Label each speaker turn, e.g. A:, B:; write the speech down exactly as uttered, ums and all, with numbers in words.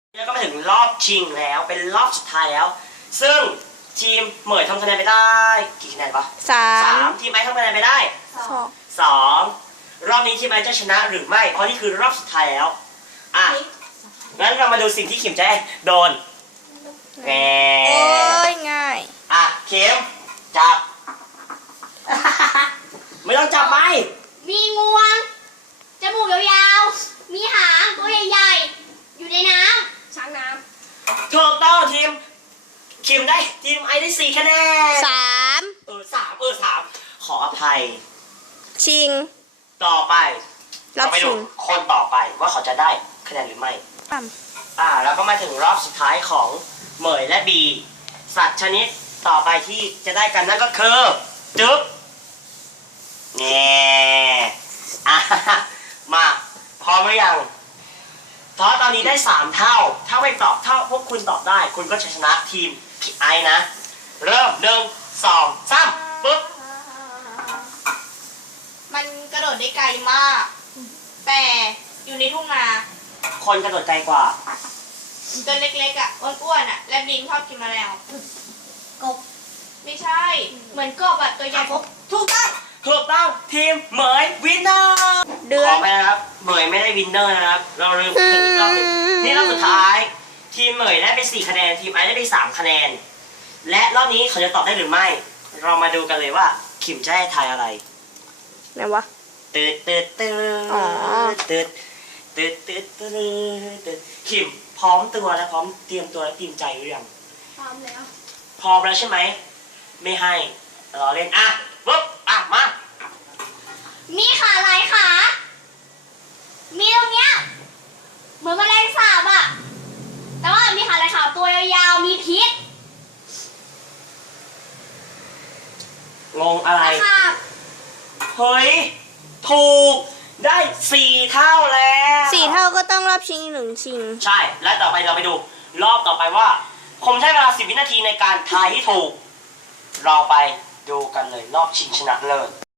A: แล้วก็มาถึงรอบชิงแล้วเป็นรอบสุดท้ายแล้วซึ่งทีมเหมยทำคะแนนไปได้กี่คะแนนวะ
B: สา
A: สาม มทีมไอซ์ทำคะแนนไปได้
B: สอง
A: สองรอบนี้ทีมไอซ์จะชนะหรือไม่เพราะนี่คือรอบสุดท้ายแล้วอ่ะงั้นเรามาดูสิ่งที่ขิมจะโดนแหม
B: โอ้ยง่าย
A: อ่ะเข็มจับ ไม่ต้องจับไหม
C: มีงวง จมูกยาวๆ มีหางตัวใหญ่ๆ อยู่ในน้ำช้างน้
A: ถูกต้องทีมขิมได้ทีมไอซ์ได้สี่คะแนน
B: สาม
A: เออสามเออสามขออภัย
B: ชิง
A: ต่อไป
B: รอบ
A: เราไป
B: ชิ
A: ดู
B: ง
A: คนต่อไปว่าเขาจะได้คะแนนหรือไม่
B: ปั๊ม
A: อ่าแล้วก็มาถึงรอบสุดท้ายของเหมยและบีสัตว์ชนิดต่อไปที่จะได้กันนั่นก็คือจึ๊บแง่อ่ะมาพร้อมหรือยังเพราะตอนนี้ได้สามเท่าถ้าไม่ตอบเท่าพวกคุณตอบได้ คุณก็จะชนะทีมไอนะ เริ่มหนึ่งสองสามปุ๊บ
C: ำมันกระโดดได้ไกลมาก แต่อยู่ในทุ่งนา
A: คนกระโดดไกลกว่า
C: ตัวเล็กๆอ่ะอ้วนๆอ่ะ และบินชอบกินแมลงกบ ไม่ใช่ เหมือนกบอ่ะตัวใหญ่ปุ๊บถูกต้อง
A: ถูกต้องทีมเหมยวินเนอร์
B: เดื
A: ข
B: อ
A: อน ไปนะครับเหมยไม่ได้วินเนอร์นะครับ เราลืมแข่งอีกรอบหนึง
B: อืม
A: นี่รอบสุดท้าย ทีมเหมยได้ไปสี่คะแนน ทีมไอซ์ได้ไปสามคะแนน และรอบนี้เขาจะตอบได้หรือไม่ เรามาดูกันเลยว่าขิมจะได้ทายอะไร
B: ไหนวะ
A: ตืดตืดตื
B: อ๋อ
A: ดตืดตืดตืดตืดตืดขิมพร้อมตัวและพร้อมเตรียมตัวและเตรียมใจหรือยัง
C: พร้อมแล้ว
A: พร้อมแล้วใช่ไหม ไม่ให้รอเล่นอ่ะปุ๊บอ่ะมา
C: มีขาหลายขา มีตรงเนี้ย เหมือนแมลงสาบอ่ะ แต่ว่ามีขาหลายขาตัวยาวๆ มีพิษ
A: งงอะไร
C: นะครับ
A: เฮ้ย ถูก ได้สี่เท่าแล้ว
B: สี่เท่าก็ต้องรอบชิงหนึ่งชิง
A: ใช่ และต่อไปเราไปดู รอบต่อไปว่า ผมใช้เวลาสิบวินาทีในการทายให้ถูก เราไปดูกันเลยรอบชิงชนะเลิศ